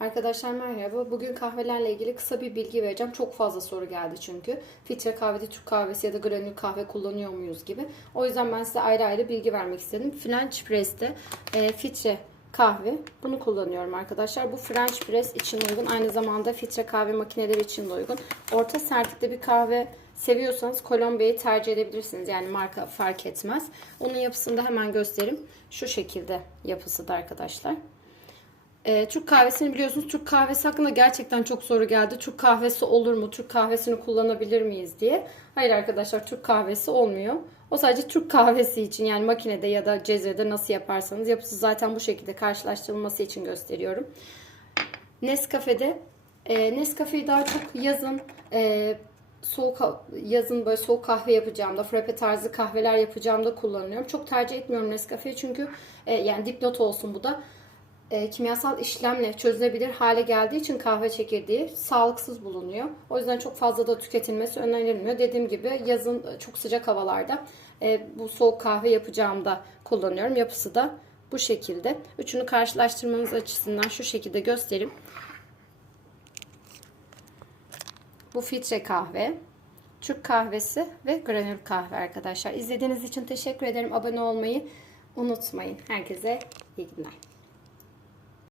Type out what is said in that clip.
Arkadaşlar merhaba. Bugün kahvelerle ilgili kısa bir bilgi vereceğim. Çok fazla soru geldi çünkü. Filtre kahvede Türk kahvesi ya da granül kahve kullanıyor muyuz gibi. O yüzden ben size ayrı ayrı bilgi vermek istedim. French Press'te e, filtre kahve. Bunu kullanıyorum arkadaşlar. Bu French Press için uygun. Aynı zamanda filtre kahve makineleri için de uygun. Orta sertlikte bir kahve seviyorsanız Kolombiya'yı tercih edebilirsiniz. Yani marka fark etmez. Onun yapısını da hemen göstereyim. Şu şekilde yapısı da arkadaşlar. Ee, Türk kahvesini biliyorsunuz. Türk kahvesi hakkında gerçekten çok soru geldi. Türk kahvesi olur mu? Türk kahvesini kullanabilir miyiz diye. Hayır arkadaşlar Türk kahvesi olmuyor. O sadece Türk kahvesi için yani makinede ya da cezvede nasıl yaparsanız yapısı zaten bu şekilde karşılaştırılması için gösteriyorum. Nescafe'de e, Nescafe'yi daha çok yazın e, soğuk yazın böyle soğuk kahve yapacağımda, frappe tarzı kahveler yapacağımda kullanıyorum. Çok tercih etmiyorum Nescafe'yi çünkü e, yani dipnot olsun bu da e, kimyasal işlemle çözülebilir hale geldiği için kahve çekirdeği sağlıksız bulunuyor. O yüzden çok fazla da tüketilmesi önerilmiyor. Dediğim gibi yazın çok sıcak havalarda e, bu soğuk kahve yapacağımda kullanıyorum. Yapısı da bu şekilde. Üçünü karşılaştırmanız açısından şu şekilde göstereyim. Bu filtre kahve, Türk kahvesi ve granül kahve arkadaşlar. İzlediğiniz için teşekkür ederim. Abone olmayı unutmayın. Herkese iyi günler.